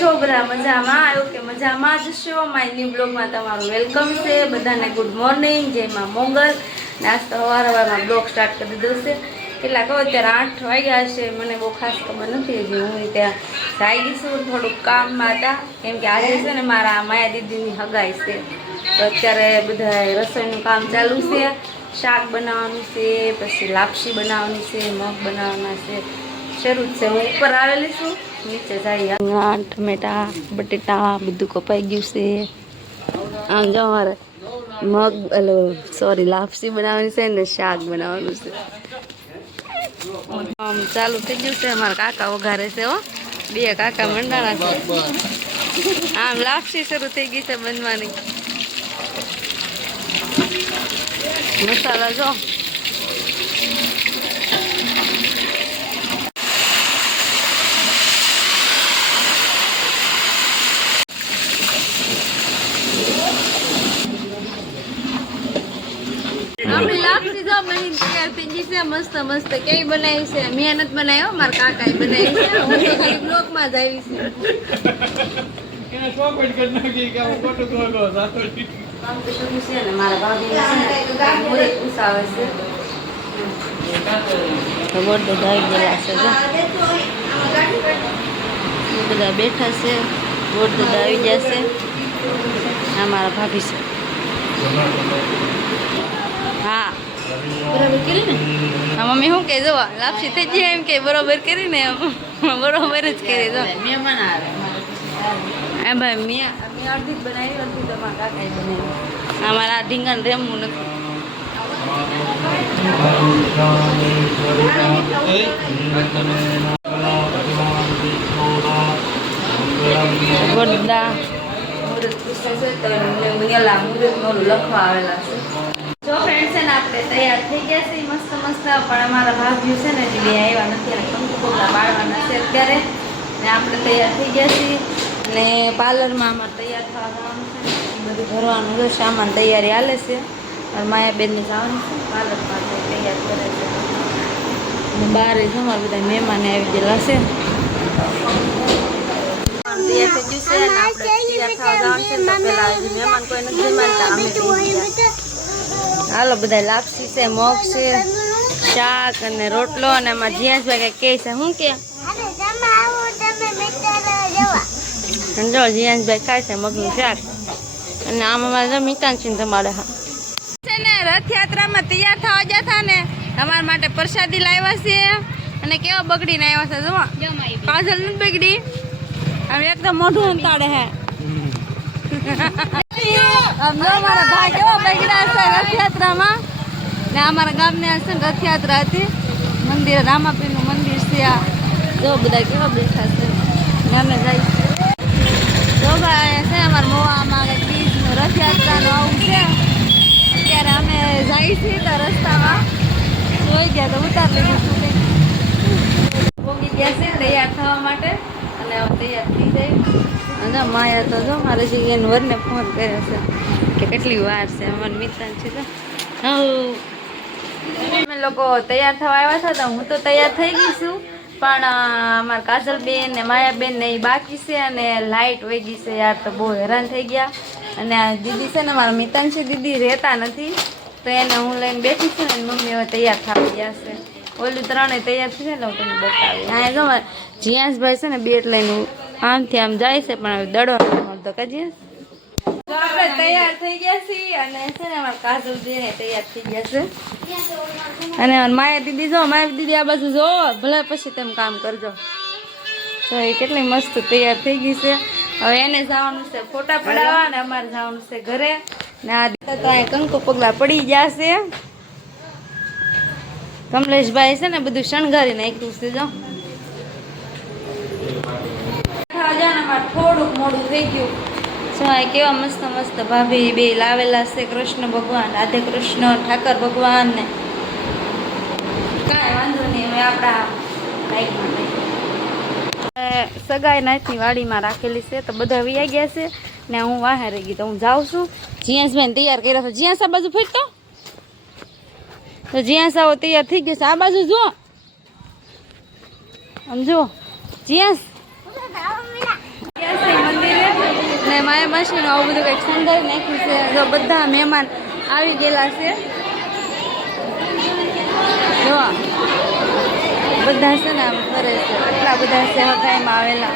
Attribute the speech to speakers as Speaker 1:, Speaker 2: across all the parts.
Speaker 1: છો બધા મજામાં આવ્યો કે મજામાં જ છો? માય ન્યુ બ્લોગમાં તમારું વેલકમ છે. બધાને ગુડ મોર્નિંગ જય માં મોગલ. ને આજ તો સવાર સવારમાં બ્લોગ સ્ટાર્ટ કરી દીધો છે. કેટલા કહો અત્યારે આઠ વાગ્યા છે. મને બહુ ખાસ ખબર નથી હજી. હું ત્યાં જાઈ ગઈ છું. થોડુંક કામમાં હતા. કેમ કે આજે છે ને મારા માયા દીદીની હગાઈ છે. તો અત્યારે બધા રસોઈનું કામ ચાલુ છે. શાક બનાવવાનું છે, પછી લાપસી બનાવવાની છે, મગ બનાવવાના છે. શરૂ જ છે. હું ઉપર આવેલી છું. નીચે જઈ રીંગણા ટમેટા બટેટા બધું કપાઈ ગયું છે. આમ જો અમારે મગ ઓલો સોરી લાપસી બનાવવાની છે ને શાક બનાવવાનું છે. આમ ચાલુ થઈ ગયું છે. અમારા કાકા વઘારે છે હો. બે કાકા મંડાણા છે. આમ લાપસી શરૂ થઈ ગઈ છે બનવાની. મસાલા જો. તૈયાર છે મસ્ત મસ્ત. કેવી બનાવી છે? મહેનત બનાવ્યો મારા કાકા બનાવી છે. હું તો ખાલી બ્લોકમાં જ આવી છું. બધા છે બધા બેઠા છે ગોળ દાદા આવી જશે આ મારા ભાભી છે હા બરાબર કરી ને હા મમ્મી શું કહેજો લાપસી થઈ જાય એમ કે બરોબર કરી ને એમ. બરોબર જ કરી દો
Speaker 2: મહેમાન આવે
Speaker 1: હા ભાઈ મેં મેં અડધી જ બનાવી અડધી તમારા કાકાએ બનાવી. અમારા ઢીંગણ રેમવું નથી. ગોડા. મુહૂર્ત પૂછે છે તો મને મુનિયાલા લખવા આવેલા છે. જો આપણે તૈયાર થઈ ગયા છે. મસ્ત મસ્ત. પણ અમારા ભાભીઓ છે ને જે બે આવ્યા નથી. અને કંકુ કોકડા બાળવાના છે અત્યારે. ને આપણે તૈયાર થઈ ગયા છીએ. ને પાર્લરમાં અમારે તૈયાર થવા જવાનું છે. બધું ભરવાનું છે. સામાન તૈયારી હાલે છે. અને માયાબેનને જવાનું છે. તૈયાર કરે છે. બહાર જ અમારા બધા મહેમાન આવી ગયેલા છે. તૈયાર થઈ ગયું છે. આપણે તૈયાર થવા જવાનું છે. તો મહેમાન કોઈ નથી માનતા અમે હાલો બધા લાપસી છે મોગ છે શાક અને રોટલો અને એમાં જીયાસભાઈ કઈ કહે છે. શું કે? જો જીયાસભાઈ ખાય છે મગનું શાક. અને આમ અમારે મિતાન છે તમારે હા. છે ને રથયાત્રામાં તૈયાર થવા જતા ને તમારા માટે પ્રસાદી લાવ્યા છે. અને કેવા બગડીને આવ્યા છે જો કાજલ નથી બગડી. આમ એકદમ મોઢું અંતાડે હે. આમ અમારા ભાઈ કેવા બગડ્યા રથયાત્રામાં? ને અમારા ગામની છે ને રથયાત્રા હતી. મંદિર, રામાપીરનું મંદિર છે આ. જો બધા કેવા બેઠા છે. ગામે જાય છે જો ભાઈ છે અમારા મોવામાં બીજનું રથયાત્રાનું આવું છે. અત્યારે અમે જાય છીએ તો રસ્તામાં. જોઈ ગયા તો ઉતાર લઈશું પોગી ગયા છે તૈયાર થવા માટે. તૈયાર થઈ જાય. અને માયા તો જો મારે જે એને વરને ફોન કર્યો છે કે કેટલી વાર છે, અમારા મિત્ર છે તો. અમે લોકો તૈયાર થવા આવ્યા હતા તો હું તો તૈયાર થઈ ગઈ છું, પણ અમારા કાજલબેન ને માયાબેન ને એ બાકી છે અને લાઇટ વહી છે યાર તો બહુ હેરાન થઈ ગયા. અને આ દીદી છે ને મારા મિતાંશી દીદી રહેતા નથી, તો એને હું લઈને બેઠી છું ને મમ્મી હવે તૈયાર થવા ગયા છે. ઓલું ત્રણે તૈયાર થઈ જાય હું તમને બતાવી હા ખબર જીયાસભાઈ છે ને બેટ લઈને આમથી આમ જાય છે પણ હવે દડો નથી મળતો કા જીયાસ? તો આપણે તૈયાર થઈ ગયા છીએ અને છે ને અમારા કાજલ બેન તૈયાર થઈ ગયા છે. અને માયા દીદી જો માયા દીદી આ બાજુ જો ભલે પછી તેમ કામ કરજો. તો એ કેટલી મસ્ત તૈયાર થઈ ગઈ છે. હવે એને જવાનું છે ફોટા પડાવવા ને અમારે જવાનું છે ઘરે. ને આ દીકરા તો અહીંયા કંકુ પગલા પડી ગયા છે. કમલેશભાઈ છે ને બધું શણગારી નાખ્યું છે જો. થોડુંક મોડું થઈ ગયું. જો આ કેવા મસ્ત મસ્ત ભાભી બે લાવેલા છે કૃષ્ણ ભગવાન રાધે કૃષ્ણ ઠાકર ભગવાન ને. કાંઈ વાંધો નહીં હવે આપણા સગાઈ નાચની વાડીમાં રાખેલી છે તો બધા વૈયા ગયા છે ને હું વાહે રહી ગઈ તો હું જાઉં છું. જીયાસભાઈને તૈયાર કર્યા છે. જીયાસ આ બાજુ ફીરતો તો જ્યાં આવો તૈયાર થઈ ગયો છે. આ બાજુ જો આમ જો જીયાસ ચોમાસીનું આવું બધું કંઈક સુંદર નાખ્યું છે. જો બધા મહેમાન આવી ગયેલા છે. જો બધા છે ને આમ ફરે છે. એટલા બધા છે હકાઈમાં આવેલા.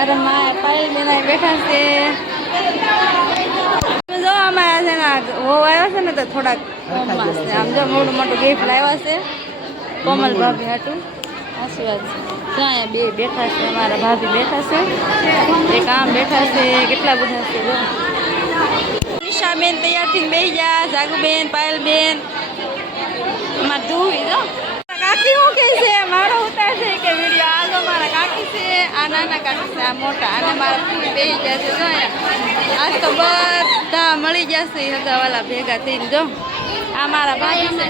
Speaker 1: અરે મા પાયલ બેના બેઠા છે. છે વહુ આવ્યા છે ને તો થોડાક કોમમાં છે. આમ જો મોટું મોટું ગિફ્ટ લાવ્યા છે. કોમલ ભાભી હાટું. આશીર્વાદ છે. જો અહીંયા બે બેઠા છે અમારા ભાભી બેઠા છે. એક આમ બેઠા છે, કેટલા બધા છે, જો. નિશાબેન તૈયાર થઈને બેસી ગયા, જાગુબેન, પાયલબેન. અમારે ધુવી જો. કાકી હું કહે છે? મારો ઉતાર છે કે વીડિયો આ જો મારા કાકી છે આ નાના કાકી છે આ મોટા. અને મારા ધુવી બેસી ગયા છે, જો આજ તો બધા મળી ગયા છે હગાવાલા ભેગા થઈને, જો. આ મારા ભાઈ છે.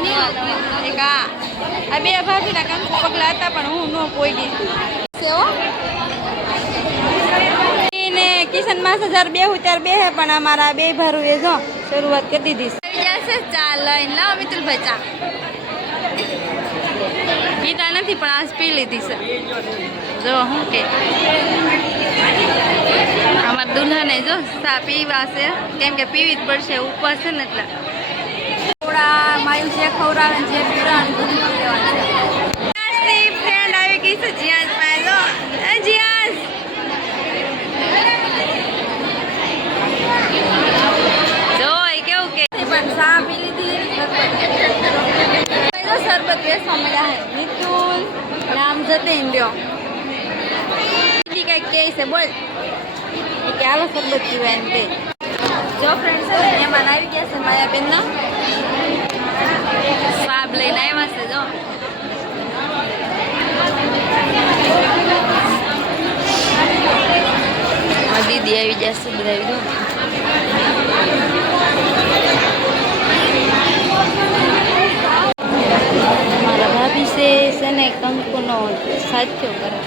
Speaker 1: એક આ. આ બે ભાભીના કંકુ પગલા હતા, પણ હું ન પોઈ ગઈ છે ને કિશન માસ હજાર બે હું ત્યારે બે હે પણ અમારા બે ભારું એ જો, શરૂઆત કરી દીધી છે. ચા લઈને. લાવ મિત્રભાઈ ચા. પીતા નથી, પણ આજ પી લીધી છે. જો હું કે. અમારા દુલ્હને જો સા પીવા છે. કેમ કે પીવી જ પડશે, ઉપવાસ છે ને એટલે. થોડા માયું જે ખવડાવે જે પીવડાવે ને બધું પી લેવાનું છે ફ્રેન્ડ આવી ગઈ છે જીયાજ પાસે જો એ જીયાજ જો એ કેવું કે પણ ચા પી લીધી તો શરબત વેચવા મળ્યા હે. મિતુલ, નામ જતે ઇન્ડિયો દીદી કંઈક કે હાલો શરબત પીવા એમ કે જો ફ્રેન્ડ છે ને મહેમાન આવી ગયા છે માયાબેનના. સ્વાબ લઈને આવ્યા છે, જો. દીદી આવી જશે બધા આવી જો. સાચો કરે